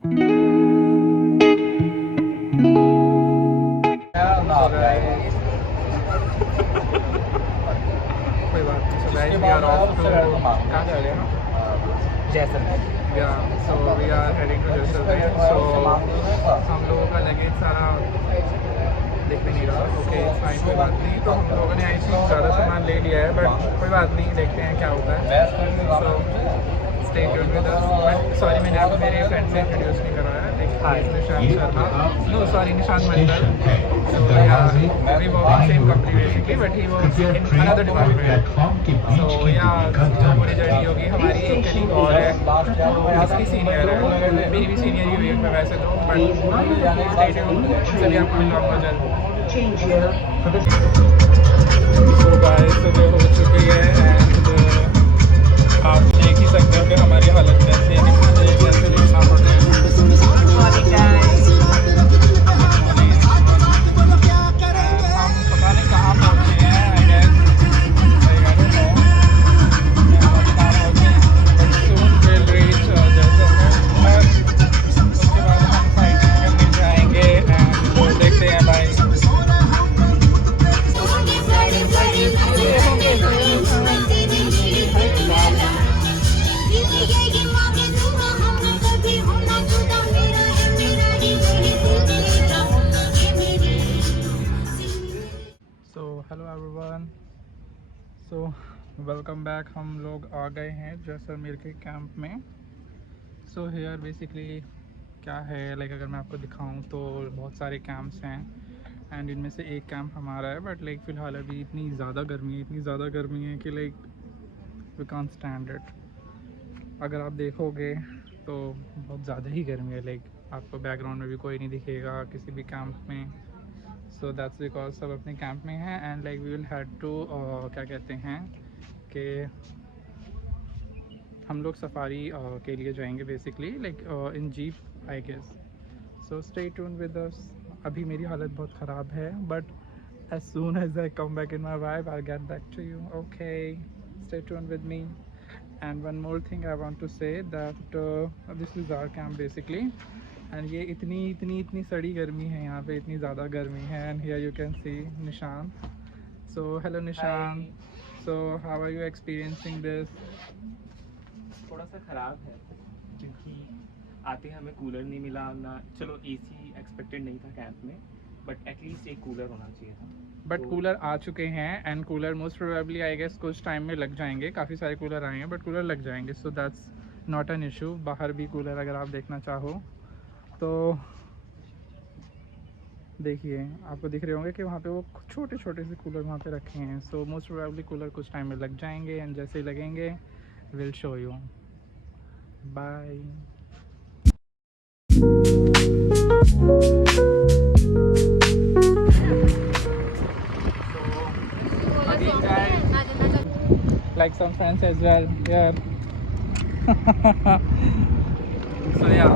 कोई बात नहीं। So guys, we are off to कहाँ जा रहे हैं? Jaisalmer. Yeah, so we are heading to Jaisalmer. So हम लोगों का लगेज सारा दिख भी नहीं रहा। ओके, फाइन, कोई बात नहीं। तो हम लोगों ने आई थिंक ज़्यादा सामान ले लिया है, बट कोई बात नहीं, देखते हैं क्या होता है। So stay tuned with us। Sorry, मैंने आपको मेरे फ्रेंड से इंट्रोड्यूस नहीं कराया। निशान शर्मा, नो सॉरी, निशान मंडल। So yeah, we work in same company basically, but he works in another department. So yeah, जो पूरी जर्नी होगी, हमारी एक कलीग और है, वो इसकी सीनियर है, मेरी भी सीनियर ही हुई है वैसे तो, बट stay tuned, चलिए आपको मिलवाऊंगा जल्द। So guys, सुबह हो चुकी है एंड आप देख ही सकते हो कि हमारी हालत कैसी है। Hello everyone, so welcome back. हम लोग आ गए हैं जैसलमेर के कैंप में। सो हेयर बेसिकली क्या है, लाइक अगर मैं आपको दिखाऊं तो बहुत सारे कैंप्स हैं एंड इनमें से एक कैंप हमारा है, बट लाइक फ़िलहाल अभी इतनी ज़्यादा गर्मी है कि like we can't stand it. अगर आप देखोगे तो बहुत ज़्यादा ही गर्मी है, लाइक आपको बैकग्राउंड में भी कोई नहीं दिखेगा किसी भी कैंप में। सो दैट्स बिकॉज सब अपने कैंप में हैं and like we will had to क्या कहते हैं कि हम लोग सफारी के लिए जाएंगे basically, like in jeep I guess. So stay tuned with us. अभी मेरी हालत बहुत ख़राब है, but as soon as I come back in my vibe I'll get back to you. Okay, stay tuned with me. And one more thing I want to say that this is our camp basically, and ये इतनी सड़ी गर्मी है यहाँ पे, इतनी ज़्यादा गर्मी है। And here you can see Nishan. So hello Nishan. Hi. So how are you experiencing this? थोड़ा सा ख़राब है क्योंकि आते हमें कूलर नहीं मिला ना। चलो एसी एक्सपेक्टेड नहीं था कैंप में, बट एटलीस्ट एक कूलर होना चाहिए था। बट कूलर आ चुके हैं and cooler most probably I guess कुछ टाइम में लग जाएंगे। काफ़ी सारे कूलर आए हैं बट कूलर लग जाएंगे। So that's not an issue. बाहर भी कूलर अगर आप देखना चाहो तो देखिए, आपको दिख रहे होंगे कि वहाँ पे वो छोटे से कूलर वहाँ पे रखे हैं। सो मोस्ट प्रोबेबली कूलर कुछ टाइम में लग जाएंगे एंड जैसे ही लगेंगे will show you. Bye. Like some friends as well. Yeah. So yeah,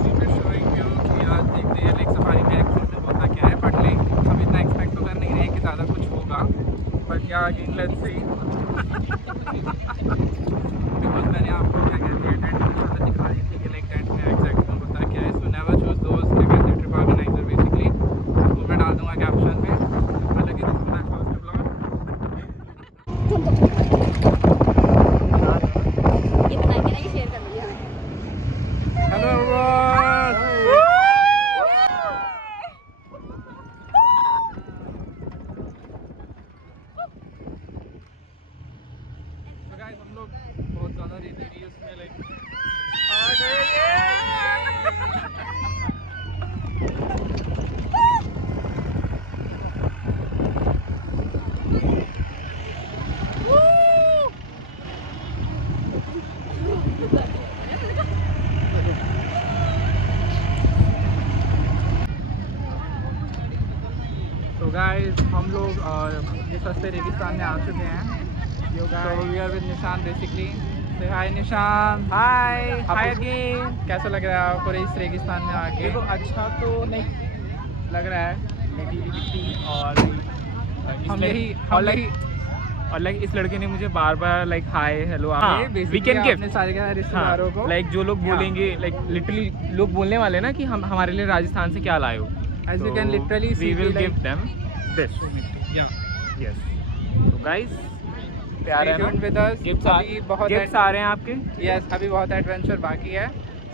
we'll be showing you कि आज देखते हैं लाइक सफारी में एक्चुअली होता क्या है, बट लाइक हम इतना एक्सपेक्ट तो कर नहीं रहे कि ज़्यादा कुछ होगा, बट या अगेन लेट्स सी। बिकॉज मैंने आपको क्या कहते हैं टेंट में ज़्यादा दिखा रही थी कि लाइक टेंट में एग्जैक्टली होता क्या है। सो नेवर चूज दोस्त क्या कहते हैं ट्रिप ऑर्गेनाइजर बेसिकली। वो मैं डाल दूँगा कैप्शन में। हालांकि this is my first vlog. Hello everyone. तो गाइस हम लोग बहुत ज़्यादा रेती उसमें लाइक आ गए। तो गाइस हम लोग ये सस्ते रेगिस्तान में आ चुके हैं। So we are with Nishan basically. Say hi Nishan. Hi again. कैसा लग रहा है आपको इस रेगिस्तान में आके? देखो अच्छा तो नहीं लग रहा है, नेटिविटी और हम यही और लाइक इस लड़के ने मुझे बार बार like hi hello we can gift सारे के रिश्तेदारों को लाइक जो लोग बोलेंगे लाइक लिटरली लोग बोलने वाले ना कि हम हमारे लिए राजस्थान से क्या लाए हो, as you can literally see we will like, give them this. Yes. So guys, प्यार है ना? with us. गिफ्ट्स अभी बहुत आ रहे हैं आपके. yes, अभी बहुत एडवेंचर बाकी है.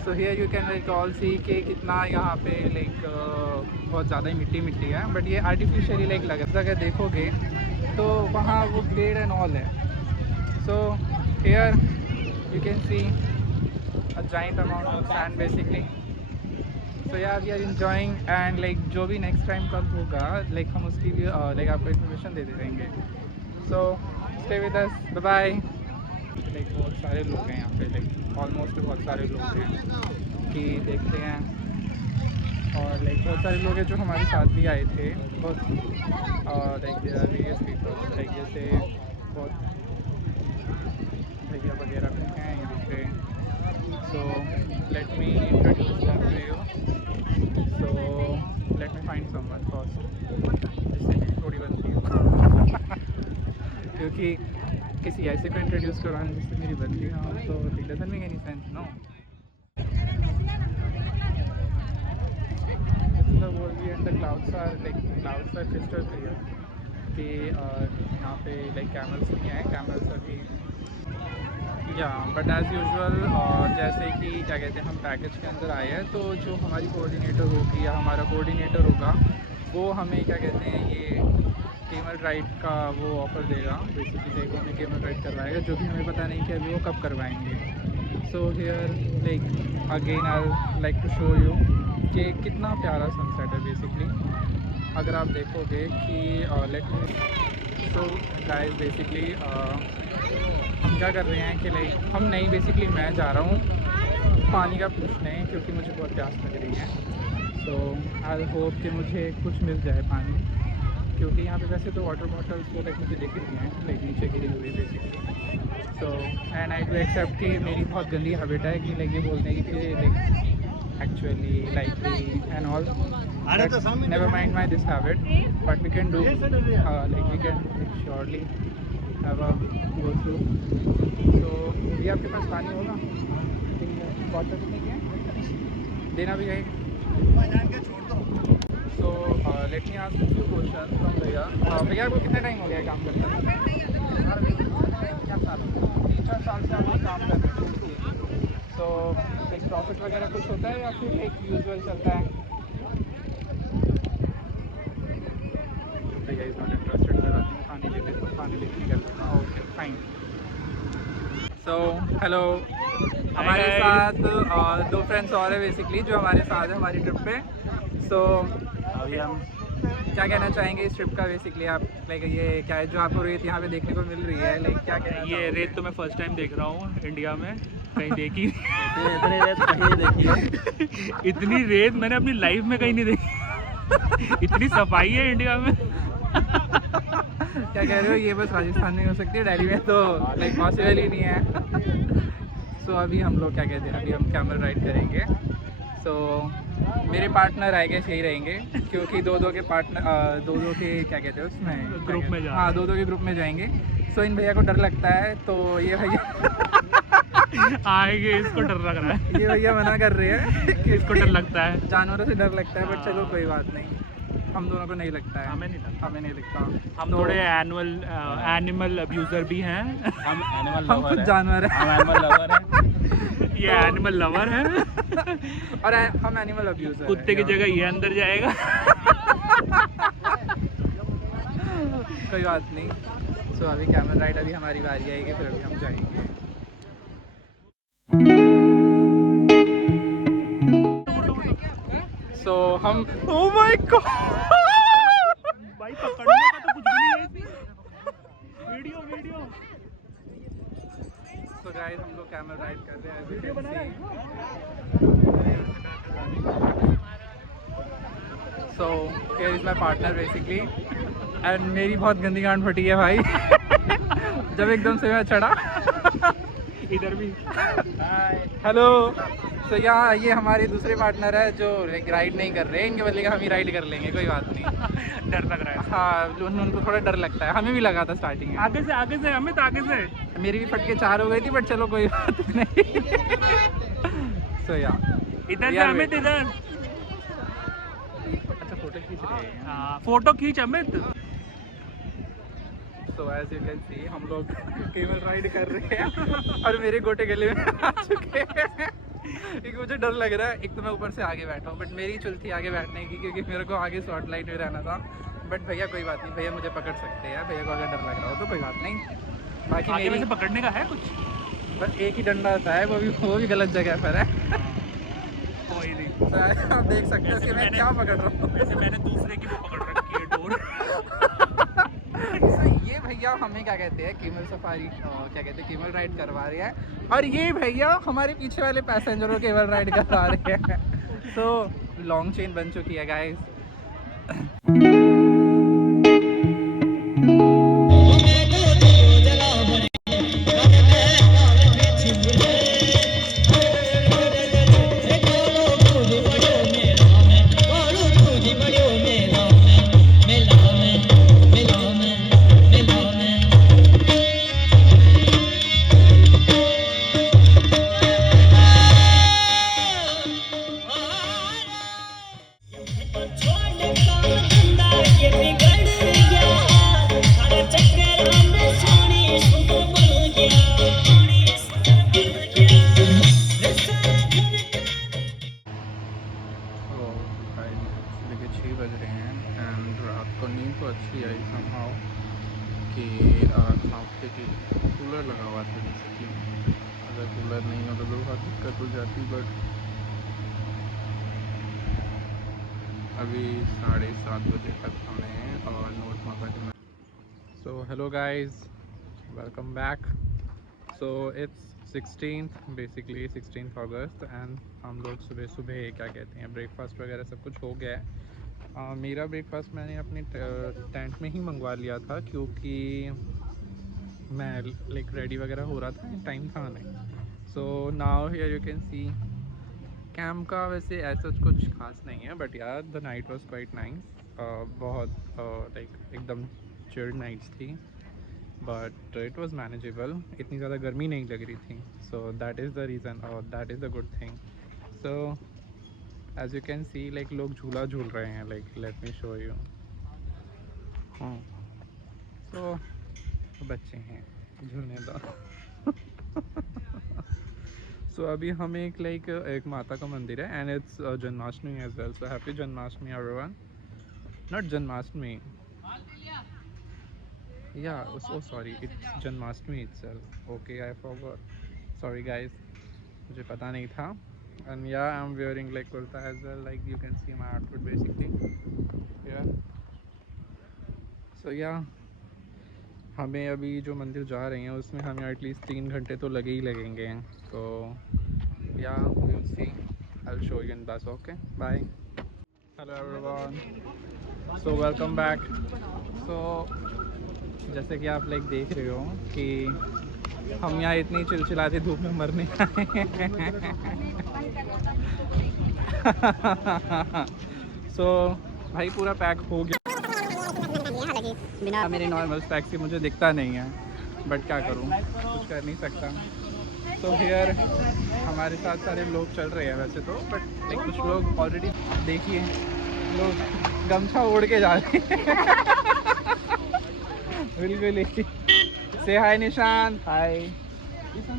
So here you can like all see कि कितना यहाँ पे like बहुत ज़्यादा ही मिट्टी है, बट ये आर्टिफिशियली लाइक लग रहा है. अगर देखोगे तो वहाँ वो पेड़ एंड ऑल है. So here you can see a giant amount of sand basically. So yeah, we are enjoying and like जो भी next time कल होगा like हम उसकी भी like आपको information दे देंगे. So stay with us. Bye bye. Like बहुत सारे लोग हैं यहाँ पे, लाइक ऑलमोस्ट बहुत सारे लोग हैं कि देखते हैं. और लाइक बहुत सारे लोग हैं जो हमारे साथ भी आए थे. बहुत लाइक वेरियस पीपल लाइक जैसे बहुत भैया वगैरह भी हैं यहाँ पे. So let me introduce them to you. So let me find someone first जिससे मेरी थोड़ी बनती हो क्योंकि किसी ऐसे को इंट्रोड्यूस करवाना जिससे मेरी बदली हो तो it doesn't make any sense no. And the clouds are crystal clear कि यहाँ पे लाइक कैमल्स नहीं है. कैमल्स अभी या बट एज़ यूजुअल जैसे कि क्या कहते हैं हम पैकेज के अंदर आए हैं तो जो हमारी कोऑर्डिनेटर होगी या हमारा कोऑर्डिनेटर होगा वो हमें क्या कहते हैं ये केमल राइड का वो ऑफ़र देगा. बेसिकली लाइक हमें केमल राइड करवाएगा जो भी हमें पता नहीं कि अभी वो कब करवाएंगे. So here like again I like to show you कि कितना प्यारा सनसेट है बेसिकली. अगर आप देखोगे कि let me so guys basically हम क्या कर रहे हैं कि लाइक हम नहीं बेसिकली मैं जा रहा हूँ पानी का पूछने क्योंकि मुझे बहुत प्यास लग रही है. सो आई होप कि मुझे कुछ मिल जाए पानी क्योंकि यहाँ पे वैसे तो वाटर बॉटल्स तो लाइक मुझे दिख रही हैं लाइक नीचे गिरी हुई basically. So and I do except कि मेरी बहुत गंदी हैबिट है कि लाइक ये बोलते हैं कि like actually likely and all. Never mind my this habit but we can do like we can surely have a go through. So ये आपके पास पानी होगा बॉटल नहीं है देना भी है. सो let me ask you question from भैया. भैया आपको कितना टाइम हो गया काम करते हैं? क्या साल 3-4 साल से आप काम कर रहे हैं. सो एक प्रॉफिट वगैरह कुछ होता है या फिर एक यूजुअल चलता है? भैया इज नॉट इंटरेस्टेड सर. पानी लेके निकल रहा हूँ. Okay fine. सो हेलो, हमारे साथ दो फ्रेंड्स और है बेसिकली जो हमारे साथ है हमारी ट्रिप पे. सो अभी हम क्या कहना चाहेंगे इस ट्रिप का बेसिकली आप लाइक ये क्या है जो आपको रेत यहाँ पे देखने को मिल रही है लाइक क्या कहना ये रेत तो मैं फर्स्ट टाइम देख रहा हूँ इंडिया में, कहीं देखी इतनी रेत कहीं देखी है? इतनी रेत मैंने अपनी लाइफ में कहीं नहीं देखी. इतनी सफाई है इंडिया में. क्या कह रहे हो? ये बस राजस्थान में हो सकती है, दिल्ली में तो लाइक पॉसिबल ही नहीं है. सो अभी हम लोग क्या कहते हैं अभी हम कैमल राइड करेंगे. सो मेरे पार्टनर आई गेस यही रहेंगे क्योंकि दो के पार्टनर दो के क्या कहते हैं उसमें ग्रुप में जा हाँ दो के ग्रुप में जाएंगे. सो इन भैया को डर लगता है तो ये भैया आएंगे. इसको डर लग रहा है. ये भैया मना कर रहे हैं कि इसको डर लगता है. जानवरों से डर लगता है बट चलो कोई बात नहीं. हम दोनों को नहीं लगता है. हमें नहीं लगता. हम थोड़े एनिमल अब्यूज़र भी हैं. हम खुद जानवर हैं. हम एनिमल लवर हैं. ये एनिमल लवर है और हम एनिमल अब्यूज़र. कुत्ते की जगह ये अंदर जाएगा. कोई बात नहीं. सो अभी कैमल राइड अभी हमारी बारी आएगी फिर अभी हम जाएंगे. सो हम ओह माय गॉड भाई पकड़ने का तो कुछ भी नहीं है. वीडियो सो गाइस हम लोग कैमल राइड कर रहे हैं. वीडियो बना रहे हैं. So here is my partner basically and मेरी बहुत गंदी गांड फटी है भाई जब एकदम से मैं चढ़ा. इधर भी हेलो. तो यहाँ ये हमारे दूसरे पार्टनर है जो राइड नहीं कर रहे हैं, इनके बदले हम ही राइड कर लेंगे, कोई बात नहीं। डर लग रहा है। हाँ, उनको थोड़ा डर लगता है, हमें भी लगा था स्टार्टिंग में। आगे से हमें तो आगे से मेरी भी फटके 4 हो गई थी, बट चलो कोई बात नहीं। सो इधर से अमित इधर। अच्छा फोटो खींच रहे हैं। हाँ फोटो खींच Amit. So as you can see हम लोग केवल राइड कर रहे हैं और मेरे गोटे गले में आ चुके हैं क्योंकि मुझे डर लग रहा है। एक तो मैं ऊपर से आगे बैठा हूँ, बट मेरी चुल थी आगे बैठने की क्योंकि मेरे को आगे स्पॉट लाइट में रहना था। बट भैया कोई बात नहीं, भैया मुझे पकड़ सकते हैं, भैया को अगर डर लग रहा हो तो कोई बात नहीं। बाकी आगे मेरे से पकड़ने का है कुछ, बस एक ही डंडा होता है, वो भी गलत जगह पर है। कोई नहीं। तो आप देख सकते हो कि मैं क्या पकड़ रहा हूँ। वैसे मैंने दूसरे की वो पकड़ रखी है डोर। ये भैया हमें क्या कहते हैं, केमल सफारी क्या कहते हैं, केमल राइड करवा रहे हैं, और ये भैया हमारे पीछे वाले पैसेंजरों केवल राइड करवा रहे हैं। सो लॉन्ग चेन बन चुकी है गाइस। अच्छी आई समहाउ कि कूलर लगा हुआ था, जैसे कि अगर कूलर नहीं हो तो बहुत दिक्कत हो जाती। बट अभी 7:30 बजे तक हमें और नोट माता के। So hello guys, welcome back. So it's 16th basically 16th August and हम लोग सुबह सुबह क्या कहते हैं ब्रेकफास्ट वगैरह सब कुछ हो गया है। मेरा ब्रेकफास्ट मैंने अपने टेंट में ही मंगवा लिया था क्योंकि मैं लाइक रेडी वगैरह हो रहा था, टाइम था नहीं। So now here you can see camp का वैसे ऐसा कुछ खास नहीं है, बट यार the night was quite nice. बहुत लाइक एकदम चिल्ड नाइट्स थी, बट इट वाज मैनेजेबल, इतनी ज़्यादा गर्मी नहीं लग रही थी। So that is the reason और that is the good thing. So as you can see like लोग झूला झूल रहे हैं, like let me show you. सो बच्चे हैं, झूलने दो। सो अभी हम एक माता का मंदिर है and it's Janmashtami as well. So happy Janmashtami everyone. Not Janmashtami, या oh sorry, it's Janmashtami itself. Okay, I forgot. Sorry guys, मुझे पता नहीं था। And yeah, I'm wearing like kurta as well, like you can see my outfit basically. Yeah. So yeah, हमें अभी जो मंदिर जा रहे हैं उसमें हमें एटलीस्ट 3 घंटे तो लगे ही लगेंगे। तो या we'll see. I'll show you in bus. Okay, bye. Hello everyone. So welcome back. So जैसे कि आप लाइक देख रहे हो कि हम यहाँ इतनी चिलचिलाती धूप में मरने आए हैं। सो भाई पूरा पैक हो गया बिना मेरे नॉर्मल पैक से, मुझे दिखता नहीं है, बट क्या करूँ, कुछ कर नहीं सकता। तो फिर हमारे साथ सारे लोग चल रहे हैं वैसे तो, बट लाइक कुछ लोग ऑलरेडी देखिए लोग गमछा ओढ़ के जा रहे हैं। बिल्कुल ही। Say hi Nishant. Hi.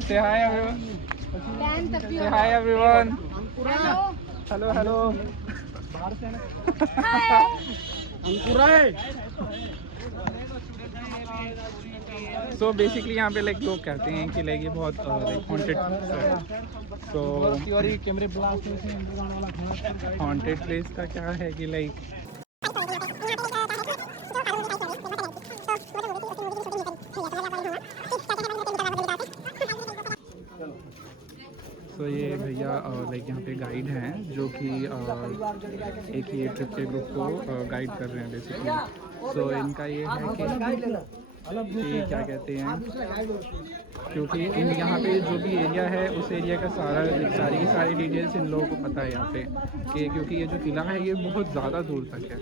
Say hi everyone. Say hi everyone. Hello hello. So basically यहाँ पे लाइक लोग कहते हैं कि लाइक ये बहुत हॉन्टेड है। तो हॉन्टेड प्लेस का क्या है कि लाइक तो ये भैया लाइक यहाँ पे गाइड हैं जो कि एक ये ट्रिप के ग्रुप को गाइड कर रहे हैं बेसिकली। सो इनका ये है कि कि क्या कहते हैं, क्योंकि इन यहाँ पे जो भी एरिया है उस एरिया का सारी की सारी डिटेल्स इन लोगों को पता है यहाँ पे, कि क्योंकि ये जो किला है ये बहुत ज़्यादा दूर तक है।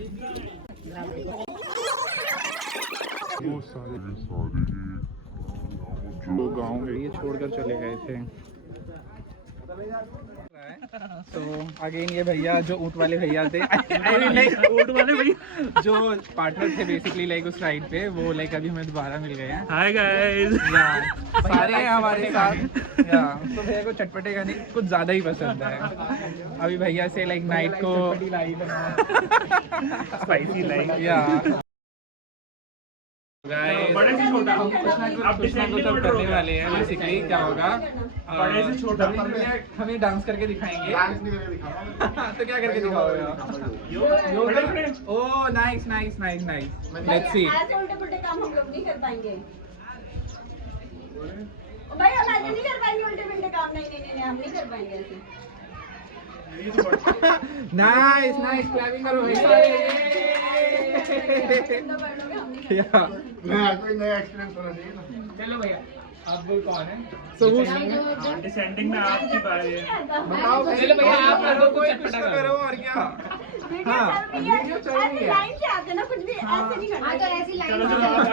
बहुत सारे जो गाँव है ये छोड़कर चले गए थे। तो अगेन ये भैया जो ऊँट वाले भैया थे, ऊँट वाले भैया जो पार्टनर थे बेसिकली लाइक उस राइड पे, वो लाइक अभी हमें दोबारा मिल गए हैं। हाय गाइस, सारे हैं हमारे साथ। तो भैया को चटपटे खाने कुछ ज़्यादा ही पसंद है। अभी भैया से लाइक नाइट को स्पाइसी लाइक या बड़े से छोटा कुछ ना कुछ अब करने वाले हैं। बेसिकली क्या होगा, बड़े से छोटा हमें डांस करके दिखाएंगे। तो क्या करके दिखाओगे? Yoga. Oh nice nice nice nice, let's see. ऐसे उल्टे पुल्टे काम हम लोग नहीं कर पाएंगे भाई, हम ऐसे नहीं कर पाएंगे उल्टे पुल्टे काम। नहीं हम नहीं कर पाएंगे ऐसे। नाइस नाइस, क्लैपिंग करो कोई नया एक्सपीरियंस होना चाहिए ना। चलो भैया, आप वो कौन है? डिसेंडिंग में आपकी बारी है। बताओ भैया, आप करो, कोई कुछ तो करो और क्या। वीडियो चल रही है। लाइन से आते ना, कुछ भी ऐसे नहीं करना। तो ऐसी लाइन चलो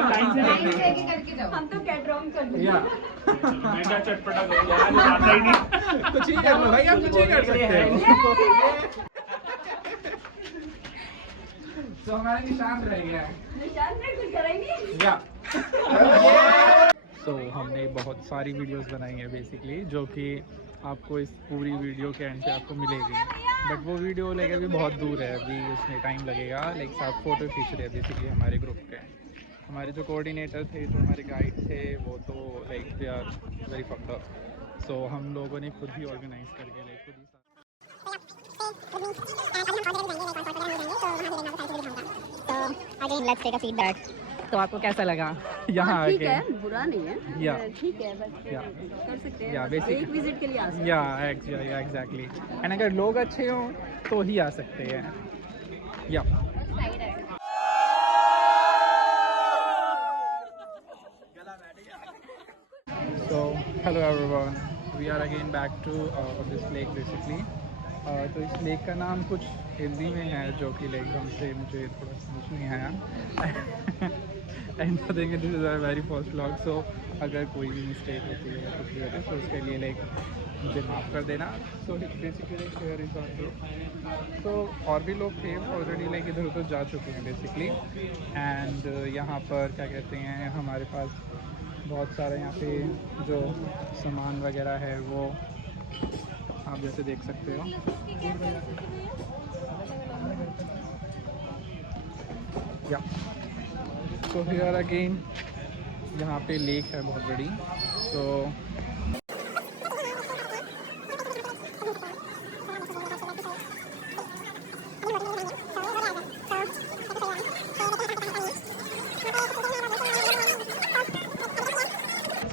लाइन से से करके जाओ। हम तो गेट रॉन्ग कर देंगे। या बेटा चटपटा करो यार, आता ही नहीं। कुछ ही कर लो भाई, आप कुछ ही कर सकते हो। तो हमारा निशान रह गया है। निशान से कुछ करेंगे। या तो हमने बहुत सारी वीडियोस बनाई हैं बेसिकली, जो कि आपको इस पूरी वीडियो के एंड पे आपको मिलेगी। बट वो वीडियो लाइक अभी बहुत दूर है, अभी उसमें टाइम लगेगा। लाइक सब फोटो खींच रहे हैं बेसिकली हमारे ग्रुप के। हमारे जो कोऑर्डिनेटर थे, जो हमारे गाइड थे, वो तो like they are very fucked up. So हम लोगों ने खुद ही ऑर्गेनाइज करके लाइक खुद ही तो आपको कैसा लगा यहाँ ठीक आके? है, बुरा नहीं है। या ठीक है, बस या कर सकते या हैं। बेसिक एक विजिट के लिए आ सकते या एग्जैक्टली। एंड अगर लोग अच्छे हों तो ही आ सकते हैं। या So hello everyone, we are again back to this lake basically. तो इस लेक का नाम कुछ हिंदी में है, जो कि लाइक हमसे मुझे थोड़ा समझ नहीं आया। And I think this is a very first vlog, so अगर कोई भी मिस्टेक होती है या कुछ भी होता है तो उसके लिए लाइक मुझे माफ़ कर देना। So basically share is on. तो और भी लोग थे ऑलरेडी लाइक इधर उधर जा चुके हैं बेसिकली। एंड यहाँ पर क्या कहते हैं, हमारे पास बहुत सारा यहाँ पे जो सामान वगैरह है वो आप जैसे देख सकते हो। या तो हियर अगेन यहाँ पे लेक है बहुत बड़ी। तो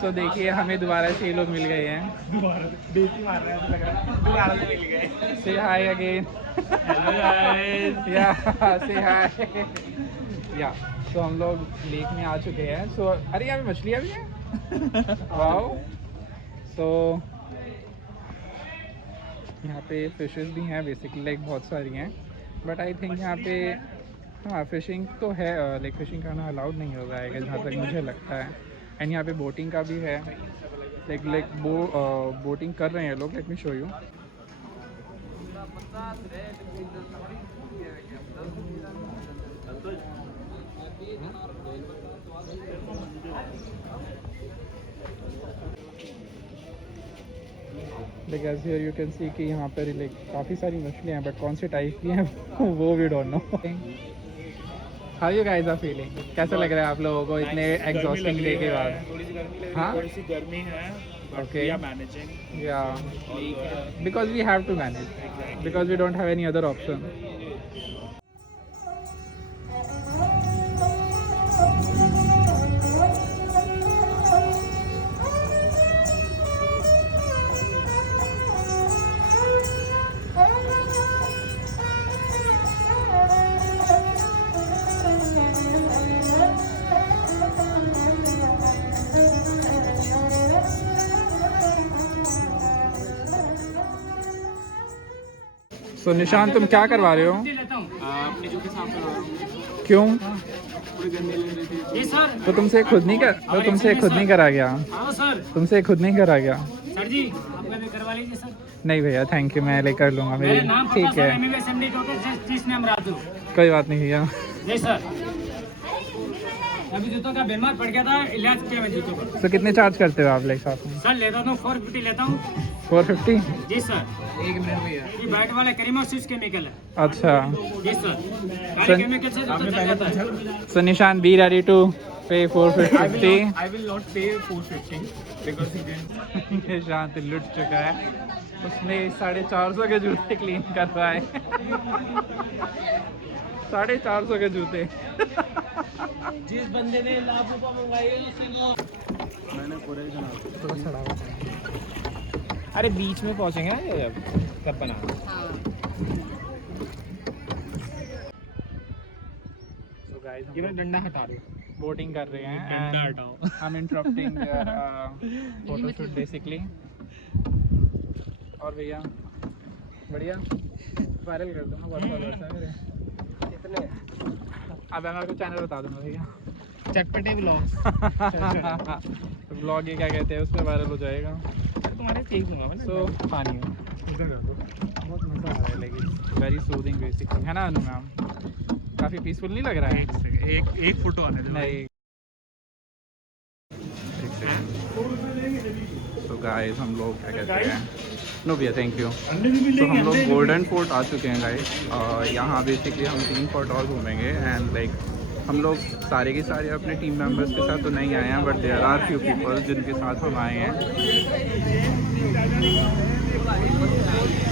तो देखिए हमें दोबारा से ये लोग मिल गए हैं। दोबारा से मिल गए। से हाय अगेन। Hello guys. या से हाय। या तो हम लोग लेक में आ चुके हैं। सो अरे यहाँ पे मछलियाँ भी हैं। वाओ। सो यहाँ पे फिशेस भी हैं बेसिकली, लाइक बहुत सारी हैं। बट आई थिंक यहाँ पे हाँ फिशिंग तो है, लाइक फिशिंग करना अलाउड नहीं होगा है जहाँ तक मुझे लगता है। एंड यहाँ पे बोटिंग का भी है, लाइक बोटिंग कर रहे हैं लोग। Let me show you. Like as here you can see कि यहाँ पर लाइक काफ़ी सारी मछलियाँ हैं, बट कौन से टाइप की हैं वो we don't know. How you guys are feeling? कैसा लग रहा है आप लोगों को इतने एग्जॉस्टिंग डे के बाद? थोड़ी सी गर्मी लग रही है, हाँ? थोड़ी सी गर्मी है। Okay. We are managing. Yeah, because we have to manage, because we don't have any other option. सो निशान तुम क्या करवा रहे हो? अपने जूते साफ करवा रहा हूँ। क्यों? पूरी गंदी लग रही थी। जी सर। तो तुमसे खुद नहीं करा गया? हाँ सर। तुमसे खुद नहीं करा गया? सर जी आप भी करवा लीजिए सर। नहीं भैया थैंक यू, मैं लेकर लूँगा। मेरा मेरी नाम ठीक है, जिस नाम राजू। कोई बात नहीं भैया। जी सर। अभी जूतों का बीमार पड़ गया था, इलाज किया मैं जूतों का। तो कितने चार्ज करते हो आप लाइक साथ में? सर लेता हूँ 450 लेता हूँ। 450? जी सर। 1 मिनट भैया। ये बैट वाले करीमा स्विच केमिकल है। अच्छा। जी सर। खाली केमिकल से जूता चल जाता है। सो निशान बी रेडी टू पे 450? I will not pay 450 because he didn't. निशान तो लुट चुका है, उसने 450 के जूते क्लीन कर रहा है। 450 के जूते। जिस बंदे ने लाख रुपए मंगाए मैंने पूरे थोड़ा सड़ा हुआ। अरे बीच में पहुंचेंगे ना जब तब बना। सो गाइस ये मैं डंडा हटा रही हूँ। बोटिंग कर रहे हैं डंडा and हटाओ। I'm interrupting photoshoot basically। और भैया बढ़िया वायरल कर दूंगा, बहुत फॉलोअर्स हैं मेरे। कितने? अब मैं आपको चैनल बता दूंगा भैया, चटपटे ब्लॉग। तो ब्लॉग ये क्या कहते हैं, उस पर वायरल हो जाएगा। तुम्हारे देख दूंगा मैं। सो पानी में बहुत मज़ा आ रहा है, लेकिन वेरी सूदिंग बेसिकली, है ना अनु मैम? काफ़ी पीसफुल नहीं लग रहा है? एक फोटो आने दो। नहीं। तो गाइस हम लोग क्या कहते हैं, नो भैया थैंक यू। तो हम लोग गोल्डन फोर्ट आ चुके हैं गाइस। यहाँ बेसिकली हम 3 फोर्ट और घूमेंगे एंड लाइक हम लोग सारे के सारे अपने टीम मेंबर्स के साथ तो नहीं आए हैं, but there are few people जिनके साथ हम आए हैं।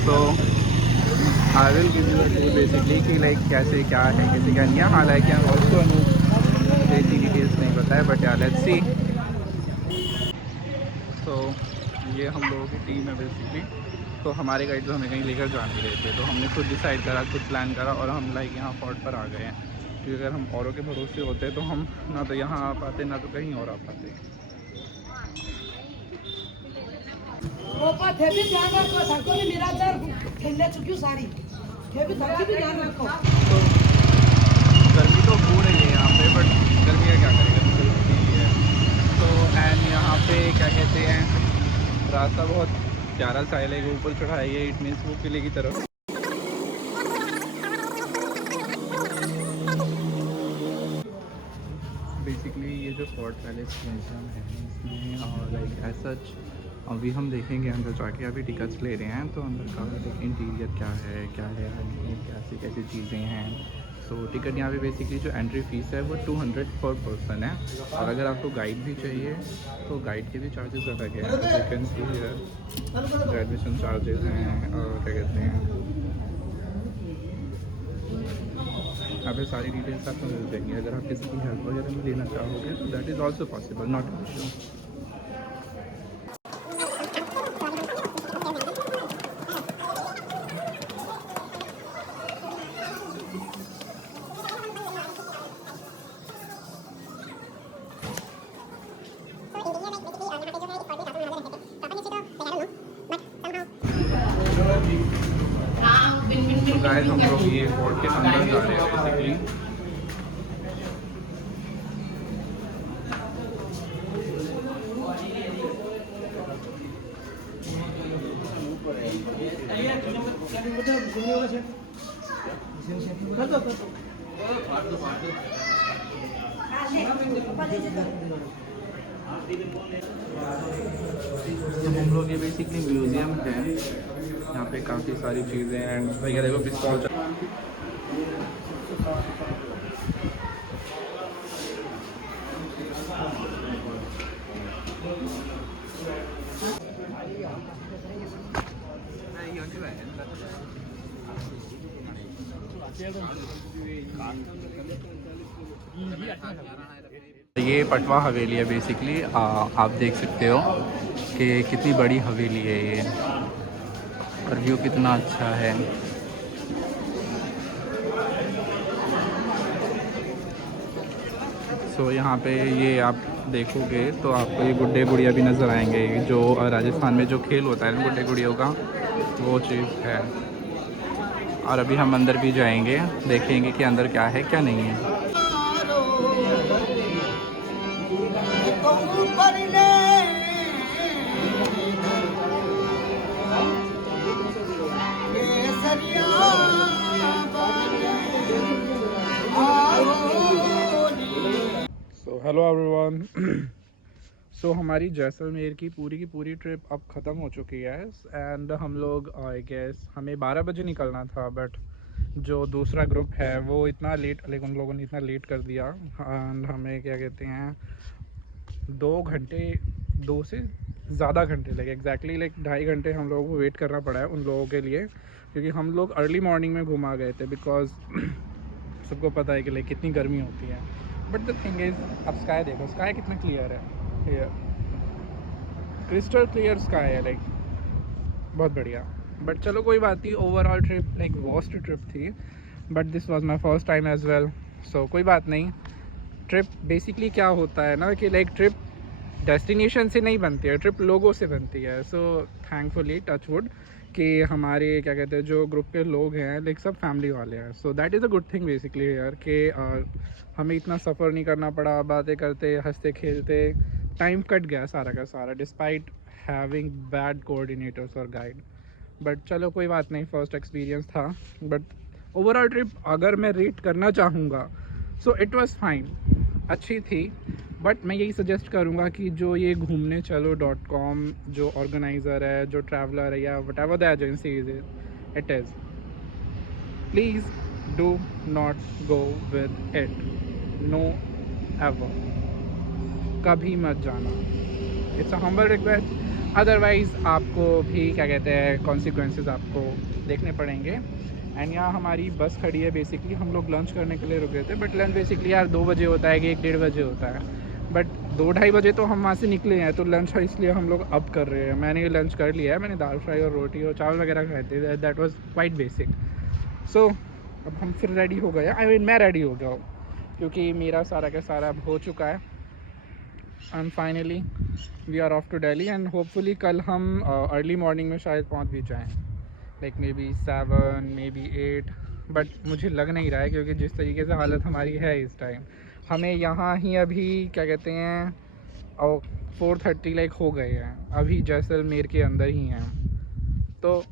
तो I will give you tour basically कि लाइक कैसे क्या है कैसे क्या नहीं है। हालांकि हम ऑल्सो इतनी डिटेल्स नहीं पता है, बट यार लेट्स सी। तो ये हम लोगों की टीम है बेसिकली। तो हमारे गाइड तो हमें कहीं लेकर जा नहीं रहे थे, तो हमने खुद डिसाइड करा, खुद प्लान करा और हम लाइक यहाँ फोर्ट पर आ गए हैं। क्योंकि अगर हम औरों के भरोसे होते तो हम ना तो यहाँ आ पाते ना तो कहीं और आ पाते। तो गर्मी तो हो रही है यहाँ पे, बट गर्मी का क्या करेगा, है। तो एंड यहाँ पे क्या कहते हैं, रास्ता बहुत प्यारा सा है, लेकिन ऊपर चढ़ाई है, इट मीन्स वो किले की तरफ। बेसिकली ये जो फोर्ट पैलेस म्यूजियम है इसमें लाइक एज सच अभी हम देखेंगे अंदर जाके, अभी टिकट्स ले रहे हैं तो अंदर का लाइक इंटीरियर क्या है कैसी कैसी चीज़ें हैं। सो टिकट यहाँ पे बेसिकली जो एंट्री फ़ीस है वो 200 पर पर्सन है, और अगर आपको गाइड भी चाहिए तो गाइड के भी चार्जेस अलग है। You can see here admission charges हैं और क्या कहते हैं, यहाँ पे सारी डिटेल्स आपको मिल जाएंगी। अगर आप किसी की हेल्प वगैरह में लेना चाहोगे तो that is also possible, not an issue. तो गाइस हम लोग ये फोर्ट के अंदर जा रहे हैं बेसिकली। तो हम लोग ये बेसिकली म्यूज़ियम है, यहाँ पे काफ़ी सारी चीज़ें एंड वगैरह को पिस्तौल ये पटवा हवेली है बेसिकली। आप देख सकते हो कि कितनी बड़ी हवेली है ये, और व्यू कितना अच्छा है। सो यहाँ पे ये आप देखोगे तो आपको ये गुड्डे गुड़िया भी नज़र आएंगे, जो राजस्थान में जो खेल होता है ना गुड्डे गुड़ियों का, वो चीज़ है। और अभी हम अंदर भी जाएंगे, देखेंगे कि अंदर क्या है क्या नहीं है। So hello everyone. सो हमारी जैसलमेर की पूरी ट्रिप अब ख़त्म हो चुकी है एंड हम लोग आई गेस हमें 12 बजे निकलना था, बट जो दूसरा ग्रुप है वो इतना लेट, लाइक उन लोगों ने इतना लेट कर दिया एंड हमें क्या कहते हैं 2 से ज़्यादा घंटे लगे, एग्जैक्टली लाइक 2.5 घंटे हम लोगों को वेट करना पड़ा है उन लोगों के लिए, क्योंकि हम लोग अर्ली मॉर्निंग में घुमा गए थे बिकॉज सबको पता है कि लाइक कितनी गर्मी होती है। बट द थिंग इज़, अब स्काई देखो, स्काई कितना क्लियर है, क्रिस्टल क्लियर स्काई है, लाइक बहुत बढ़िया। बट चलो कोई बात नहीं, overall trip like worst trip थी, but this was my first time as well, so कोई बात नहीं। ट्रिप बेसिकली क्या होता है ना कि लाइक ट्रिप डेस्टिनेशन से नहीं बनती है, ट्रिप लोगों से बनती है। सो थैंकफुली टचवुड कि हमारे क्या कहते हैं जो ग्रुप के लोग हैं लाइक सब फैमिली वाले हैं, सो that is a good thing basically यार कि हमें इतना सफ़र नहीं करना पड़ा, बातें करते हंसते खेलते टाइम कट गया सारा का सारा, डिस्पाइट हैविंग बैड कोऑर्डिनेटर्स और गाइड। बट चलो कोई बात नहीं, फर्स्ट एक्सपीरियंस था। बट ओवरऑल ट्रिप अगर मैं रेट करना चाहूँगा सो इट वाज फाइन, अच्छी थी। बट मैं यही सजेस्ट करूँगा कि जो ये घूमने चलो .com जो ऑर्गेनाइज़र है, जो ट्रैवलर है, या what ever the agency is it is, please do not go with it, know ever, कभी मत जाना। It's a humble request, otherwise आपको भी क्या कहते हैं कॉन्सिक्वेंसेस आपको देखने पड़ेंगे। एंड यहाँ हमारी बस खड़ी है, बेसिकली हम लोग लंच करने के लिए रुके थे, बट लंच बेसिकली यार 2 बजे होता है कि 1-1:30 बजे होता है, बट 2-2:30 बजे तो हम वहाँ से निकले हैं, तो लंच इसलिए हम लोग अब कर रहे हैं। मैंने लंच कर लिया है, मैंने दाल फ्राई और रोटी और चावल वगैरह खाए थे, दैट वाज क्वाइट बेसिक। सो अब हम फिर रेडी हो गए, आई मीन मैं रेडी हो गया हूँ, क्योंकि मेरा सारा का सारा अब हो चुका है। And finally we are off to Delhi and hopefully कल हम अर्ली मॉर्निंग में शायद पहुँच भी जाएँ, like maybe 7 maybe 8, but मुझे लग नहीं रहा है क्योंकि जिस तरीके से हालत हमारी है इस टाइम, हमें यहाँ ही अभी क्या कहते हैं 4:30 लाइक हो गए हैं, अभी जैसलमेर के अंदर ही हैं, तो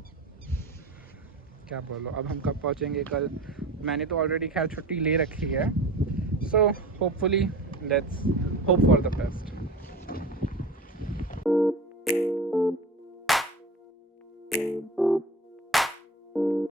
क्या बोलो अब हम कब पहुँचेंगे कल। मैंने तो ऑलरेडी खैर छुट्टी ले रखी है, so hopefully let's hope for the best.